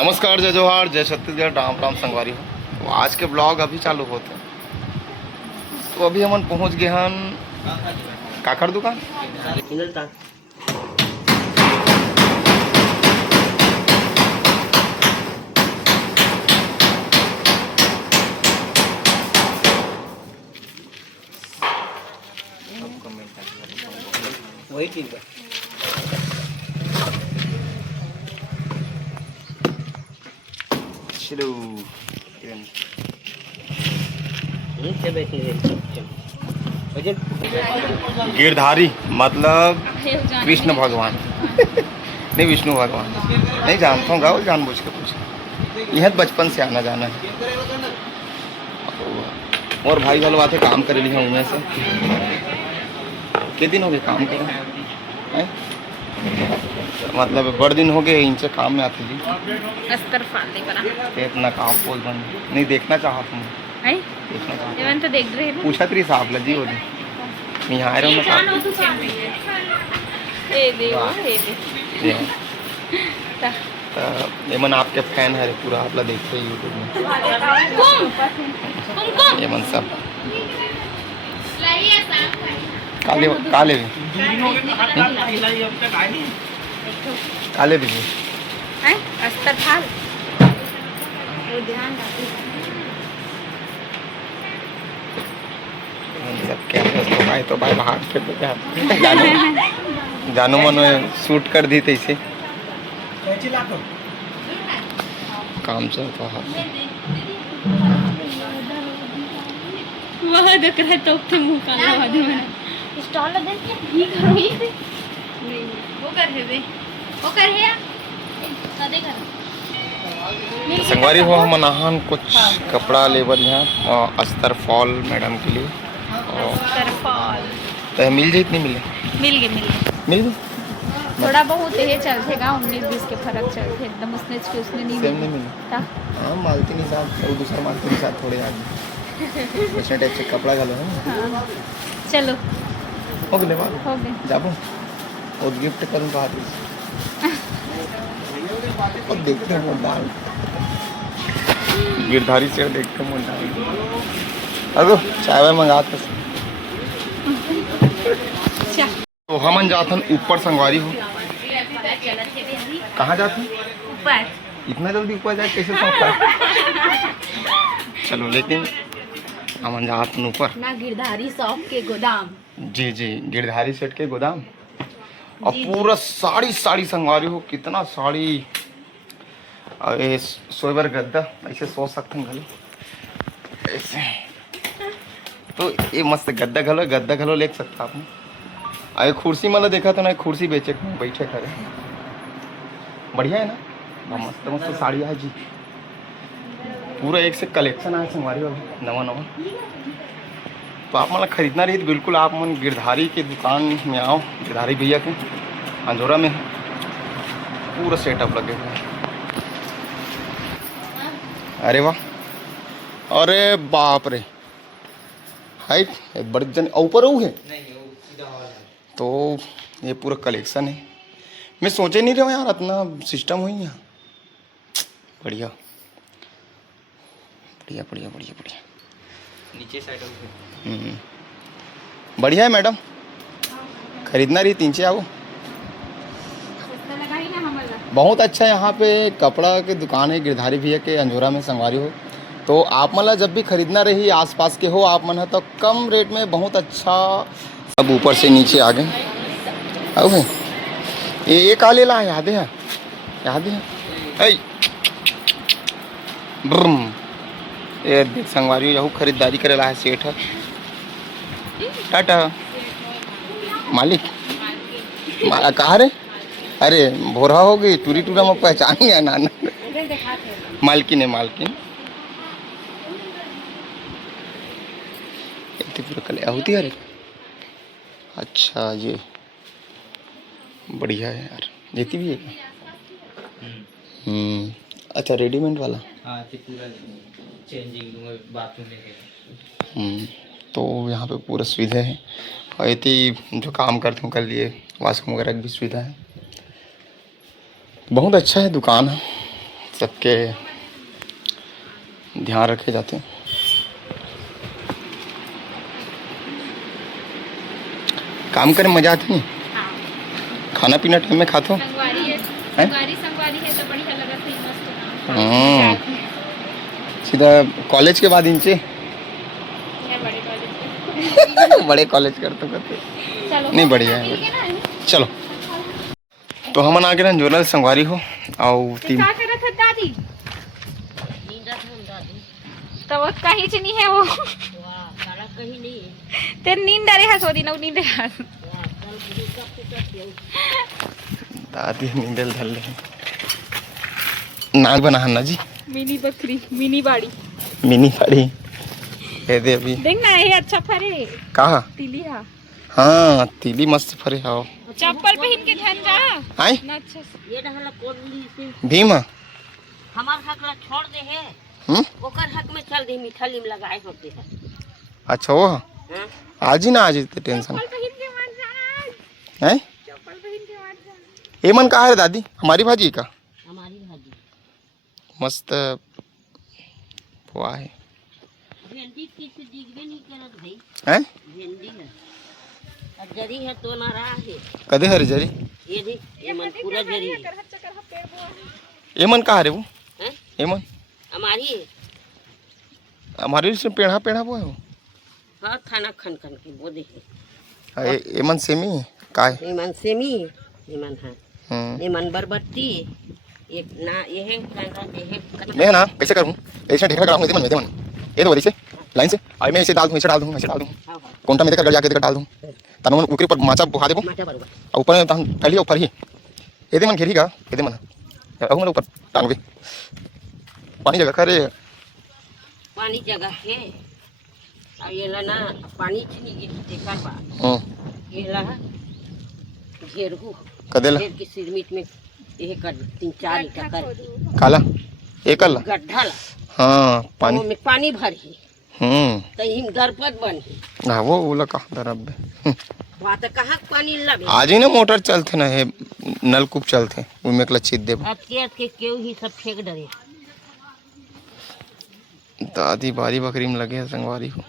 नमस्कार, जय जोहार, जय छत्तीसगढ़, राम राम संगवारी हो। तो आज के ब्लॉग अभी चालू होते हैं। तो अभी हम पहुंच गए हन काकर दुकान। वही ठीक है। चलो गिरधारी मतलब कृष्ण भगवान नहीं, विष्णु भगवान नहीं जानता हूँ। गाँव जानबूझ के पूछ, यह बचपन से आना जाना है। और भाई वालों आते काम करे ली उनमें से कितने दिन हो गए काम करे हैं? मतलब बड़े दिन हो गए इनसे काम में आते जी। अस्तर फाड़ने बना इतना काम पोल बन नहीं देखना चाहा तुम है देखना चाहा इवन तो देख रहे हैं पूछा तरी साहब लजी हो रही यहाँ आ रहा हूँ ए दे वो ए दे ता एमन आपके फैन है पूरा आप ला देखते हैं यूट्यूब में कुम एमन सब काले काले भी काले भी है अस्तर फाड़ वो ध्यान सब क्या तो भाई भाग के तो क्या जानो मनो शूट कर दी थी इसे काम चलता है। वह देख रहे तो के मुंह काला हो दे स्टॉल दे ही करो ही दे वो कर है बे वो कर है कदे कर संगवारी हो हम नहान कुछ कपड़ा लेबर यहाँ अस्तर फॉल मैडम के लिए अस्तर फॉल तो मिल जाए नहीं मिले मिल गई थोड़ा बहुत ये चलतेगा 19-20 के फर्क चलते एकदम उसने नहीं सेम नहीं मिले। हाँ मालती नहीं साहब और दूसरा मालती नहीं साहब थोड़े आगे वैसे टाइप से कपड़ा घालो है। हाँ चलो हो गए हो गए जाबो और गिफ्ट करूँ कहा और देखते हैं वो डाल गिरधारी से देखते हैं वो डाल अगो चाय वाय मंगाते तो हम जाते हैं ऊपर संगवारी हो। कहाँ जाते हैं ऊपर इतना जल्दी ऊपर जाए कैसे सकता चलो लेकिन हम जाते हैं ऊपर ना गिरधारी शॉप के गोदाम जी गिरधारी सेठ के गोदाम और पूरा साड़ी संगवारी हो। कितना साड़ी ये सोएबर गद्दा ऐसे सोच सकते हैं घलो ऐसे तो ये मस्त गद्दा घलो ले सकता आपने। अरे कुर्सी मतलब देखा तो ना कुर्सी बेचे बैठे खड़े बढ़िया है ना मस्त मस्त साड़ी है जी। पूरा एक से कलेक्शन है संगवारी बाबू नवा तो आप मतलब खरीदना रही तो बिल्कुल आप मन गिरधारी की दुकान में आओ। गिरधारी भैया के अंजोरा में है पूरा सेटअप लगे हुए हैं। अरे वाह अरे बाप रे हाइट बड़े जन ऊपर है तो ये पूरा कलेक्शन है। मैं सोचे नहीं रहा यार इतना सिस्टम हुई यहाँ। बढ़िया बढ़िया बढ़िया बढ़िया बढ़िया नीचे साइड बढ़िया है मैडम खरीदना रही 3 से आओ बहुत अच्छा है। यहाँ पे कपड़ा की दुकान है गिरधारी भैया के अंजोरा में संगवारी हो। तो आप मतलब जब भी खरीदना रही आसपास के हो आप मन तो कम रेट में बहुत अच्छा। अब ऊपर से नीचे आ गए अब ये काले ला याद है ब्रम ये देख संगवारी हो खरीदारी करे ला है सेठ है टाटा मालिक कहा रे अरे भोरा हो गई टूरी टूरा में पहचान गया नाना मालकिन है मालकिन पूरा कले होती है। अच्छा ये बढ़िया है यार देती भी है अच्छा रेडीमेड वाला हाँ पूरा चेंजिंग बाथरूम में तो यहाँ पे पूरा सुविधा है और ये जो काम करते हैं कर लिए वाशरूम वगैरह की भी सुविधा है। बहुत अच्छा है दुकान है सबके ध्यान रखे जाते हैं। काम करने मजा आती है। हाँ। खाना पीना टाइम में खाते हो? संगवारी है, संगवारी है तो बढ़िया लगा था मस्त काम। सीधा कॉलेज के बाद इनसे बड़े कॉलेज बड़े कॉलेज करते करते चलो नहीं बढ़िया है। चलो तो हम आ गए ना जोनल संगवारी हो और टीम क्या कर रहा था दादी? तो वो कहीं च नहीं है वो कहीं नहीं है। तेरे नींद डरे है सो दिन नींद है दादी नींदल धल रहे नाल बना है ना जी। मिनी बकरी मिनी बाड़ी मिनी बाड़ी ये दे अभी देख ना ये अच्छा फरे कहा तिली हा हाँ तीली मस्त फरे आओ चप्पल पहन के धन जा आए ना अच्छा से। ये रहला कोली से भीमा हमार हक ला छोड़ दे है। ओकर हक में चल दे मीठा लीम लगाए होते है। अच्छा वो हां आज ही ना आज इतने टेंशन चप्पल पहन के मत जा है। चप्पल पहन के मत जा। ये मन कहा है दादी हमारी भाजी का हमारी भाजी मस्त हुआ है। भिंडी किसी दिखबे नहीं करत भाई। हैं भिंडी है और जरी है तो ना रहा है। कदे हर जरी ये देख ये मन पूरा जरी है। ये मन कहा रे वो हैं ये मन हमारी है। हमारी से पेड़ा पेड़ा वो है वो हाँ खाना खन खन के वो देखे ये मन सेमी का है ये मन सेमी ये मन है ये मन बरबट्टी एक ना ये है खाना ये है मैं ना कैसे करूँ ऐसे ढेकड़ा कराऊंगा दे मन में दे मन ये तो वरी से लाइन से आई मैं इसे डाल दूँ ऐसे डाल दूँ ऐसे डाल दूँ हाँ हाँ कौनटा में देकर जाके देकर डाल दूँ तन मन ऊपर माचा बुहा देबो माचा बरोबर और ऊपर तन पहले ऊपर ही ये दे मन घेरी का ये दे मन अब मन ऊपर टांग दे पानी जगह करे पानी जगह है और ये ला ना पानी छनी के देखा बा ये ला घेरहू कदेला घेर के सिरमिट में ये कर 3-4 ईटा कर काला एक ला गड्ढा ला हाँ पानी में पानी भर ही तो हिम गरपत बन ही हाँ वो लगा दरब वहाँ तो कहाँ पानी लगे आज ही ना मोटर चलते ना है नलकूप चलते उनमें कला चीज दे के केव ही सब फेंक डरे दादी बारी बकरी में लगे संगवारी हो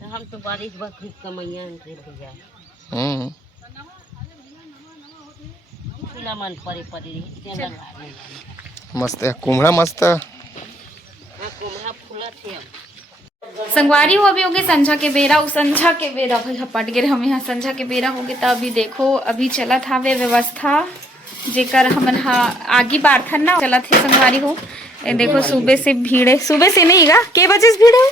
तो हम तो बारिश बकरी कमैया से भैया पिला मन परे परे रही के लगा मस्त है कुमड़ा मस्त है कोमरा फूला थे संगवारी हो अभी होगे संझा के बेरा उस संझा के बेरा भाई हपट गए हम यहाँ संझा के बेरा होगे तो अभी देखो अभी चला था वे व्यवस्था जेकर हमन हा आगे बार था ना चला थे संगवारी हो ये देखो सुबह से भीड़ सुबह से नहीं गा के बजे से भीड़ है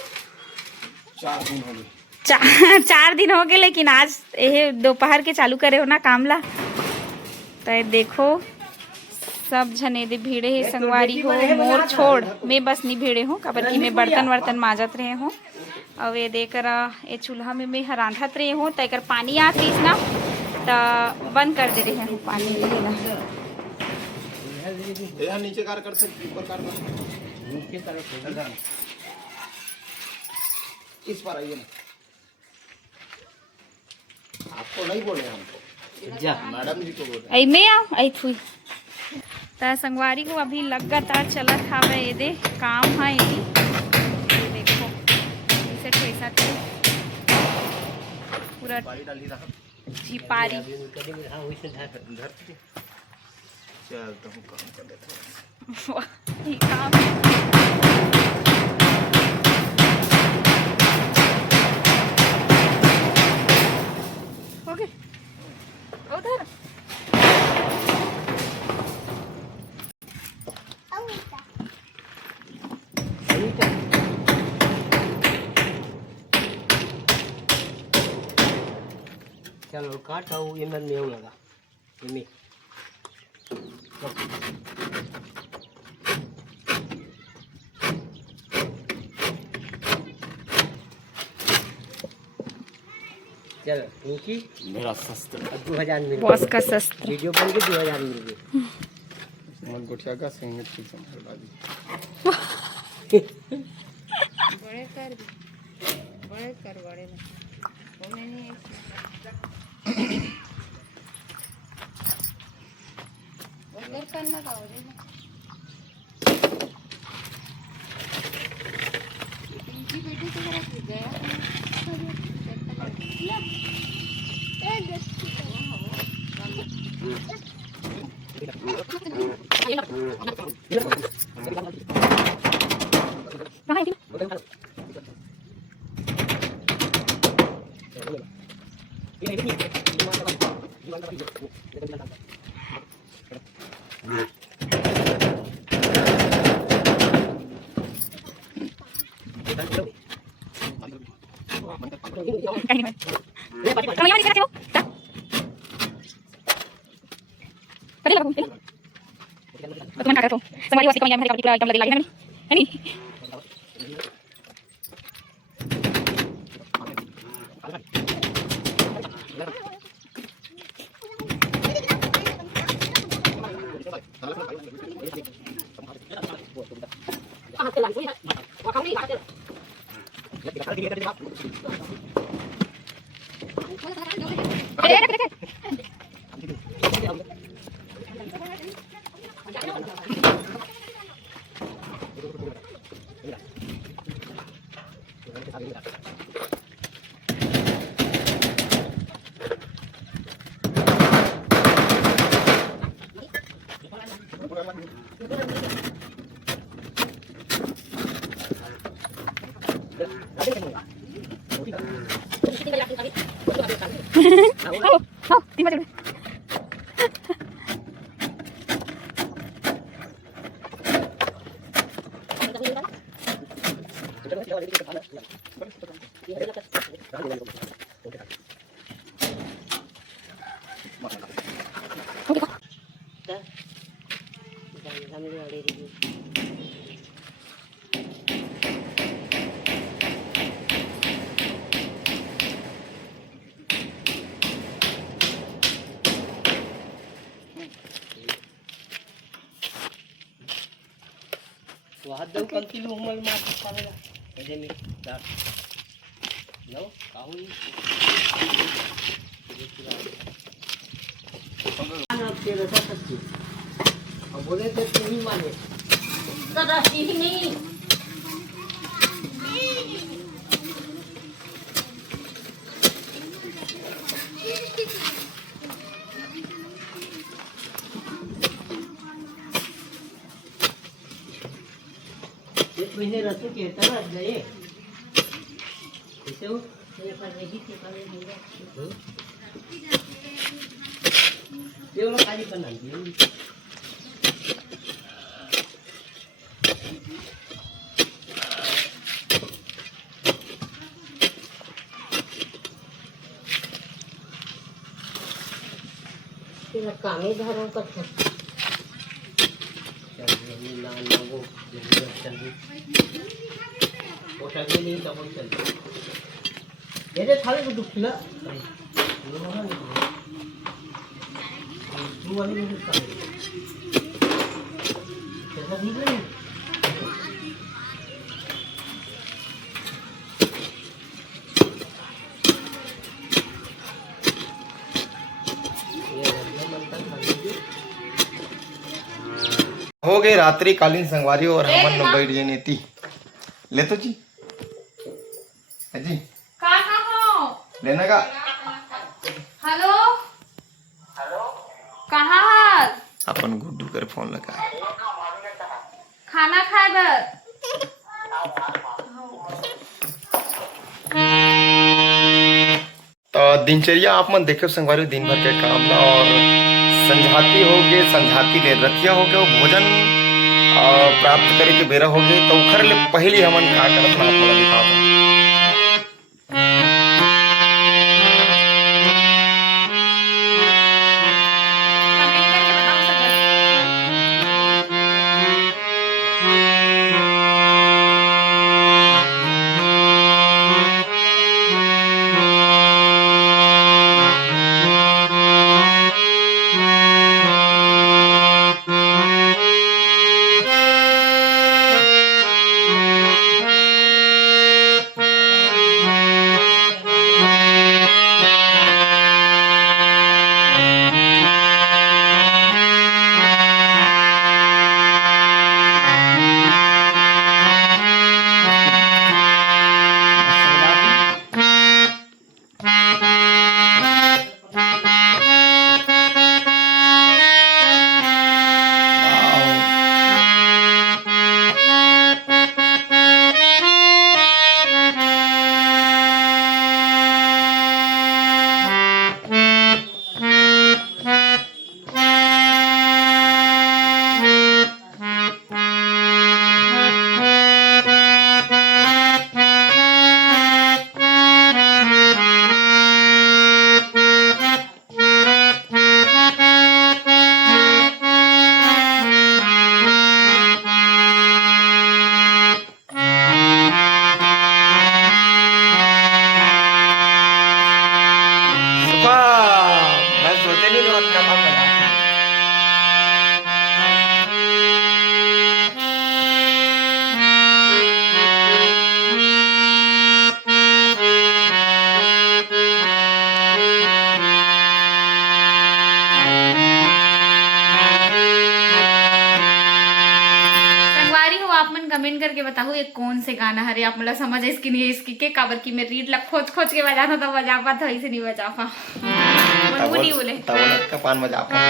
4 दिन हो गए लेकिन आज ये दोपहर के चालू करे हो ना कामला तो ये देखो सब जने दे भीड़े है संगवारी हो मोर छोड़ मैं बस नहीं भीड़े हूँ काबर की मैं बर्तन वर्तन माजत रहे हूँ और ये देकर ये चूल्हा में मैं रांधत रहे हूँ तो एक पानी आत रही ना तो बंद कर दे रहे हैं पानी नीचे कार कर सकते ऊपर कार नीचे कर इस पर आइए ना आपको नहीं बोले हमको जा मैडम जी को बोले आई मैं आओ आई थुई तो संगवारी को अभी लगातार चला था वह ये दे काम है ये देखो इसे ठेसा थे पूरा झिपारी चलता हूँ काम कर लेता हूँ ये काम हो गए उधर चलो काट आओ ये मन में लगा ये चल इनकी मेरा शस्त्र 2000 मिल बॉस का शस्त्र वीडियो बन के 2000 मिल गए मन गुठिया का संगीत की संभाल बड़े कर बड़े में वो मैंने करना था कहाँ है कहीं नहीं कहीं नहीं रखे हो कभी लगा तुम तुम ना करो संगवारी वासी को यहाँ पूरा एकदम लगे है नहीं आओ 3 बजे Wahad daw kanti lumal mati pala. Pwede mi. Dar. No, kahoy. Anak kira sa pasti. Ab बोले तो नहीं माने. दादा सीधी नहीं एक महीने रहते के तरह गए कैसे हो ये पर रही थी पर नहीं ये वाला खाली बना दिए तेरा काम ही घरों का था 얘네 살고 죽지나? हो गए रात्रिकालीन संगवारी और हमन लोग बैठ गए नीति ले तो जी है जी कहाँ हो लेना का हेलो कहाँ हाल अपन गुड्डू कर फोन लगा खाना खाए बर तो दिनचर्या आप मन देखे संगवारी दिन भर के काम ला और संझाती हो गए संझाती के रतिया हो गए भोजन प्राप्त करे के बेरा हो गए तो उखर ले पहले हमन का करत ना आपला दिखाओ कमेंट करके बताओ सब आप मन कमेंट करके बताओ ये कौन से गाना हरे आप मतलब समझ इसकी नहीं इसकी के काबर की मैं रीड ला खोज खोज के बजा था तो बजा पाता ऐसे नहीं बजा पा नहीं बोले तबलत का पान बजा पा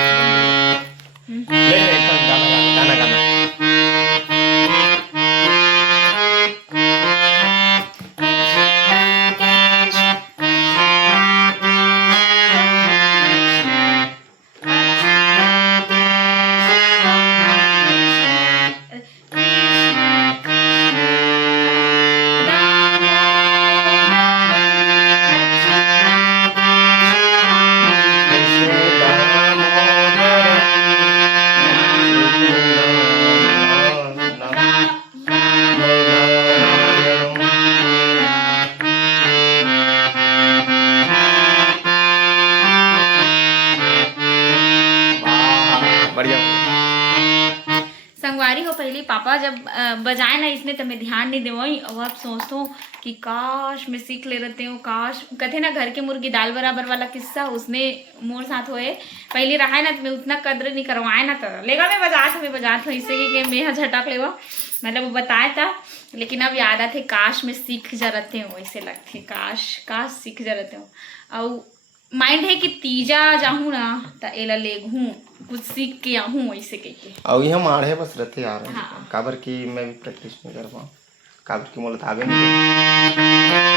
ले ले गाना गाना संगवारी हो पहले पापा जब बजाए ना इसने तो मैं ध्यान नहीं देवई और अब सोचता हूँ कि काश मैं सीख ले रहते हूँ काश कहते ना घर के मुर्गी दाल बराबर वाला किस्सा उसने मोर साथ होए पहले रहा है ना तो मैं उतना कद्र नहीं करवाए ना तो लेगा मैं बजा था इससे कि मैं झटक लेवा मतलब वो बताया था लेकिन अब याद आते काश मैं सीख जा रहते हूँ वैसे लगते काश सीख जा रहते हूँ और माइंड है कि तीजा जाऊँ ना तो एला ले हूँ कुछ सीख के आऊँ वैसे कह के और ये माढ़े बस रहते यार हाँ। काबर की मैं भी प्रैक्टिस नहीं कर पाऊँ काबर की मोल आवे नहीं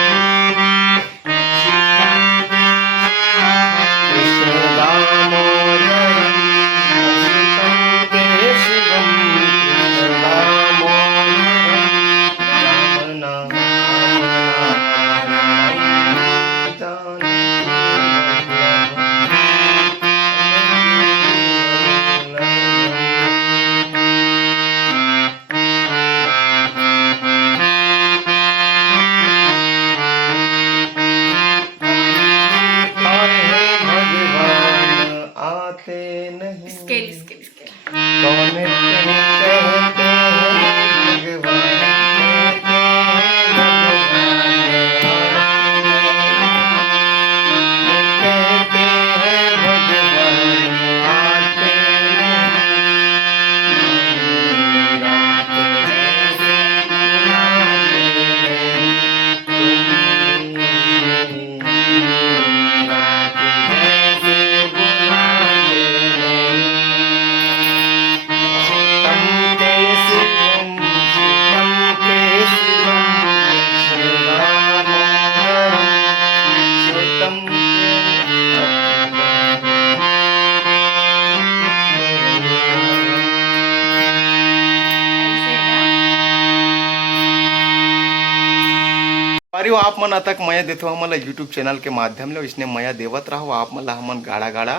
आप मन तक मया देते आम्हाला यूट्यूब चैनल के माध्यम ले इसने मया देवत रहो आप मला हमन गाड़ा गाड़ा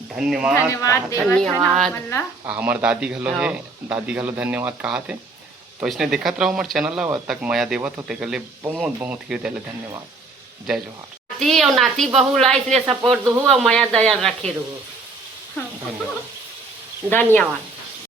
धन्यवाद हमार दादी घलो है दादी घलो धन्यवाद कहा थे तो इसने देखत रहो हमार चैनल ला तक मया देवत होते के लिए बहुत बहुत हृदय ले धन्यवाद जय जोहार नाती और नाती बहू ला इसने सपोर्ट दू और मया दया रखे रहू धन्यवाद धन्यवाद।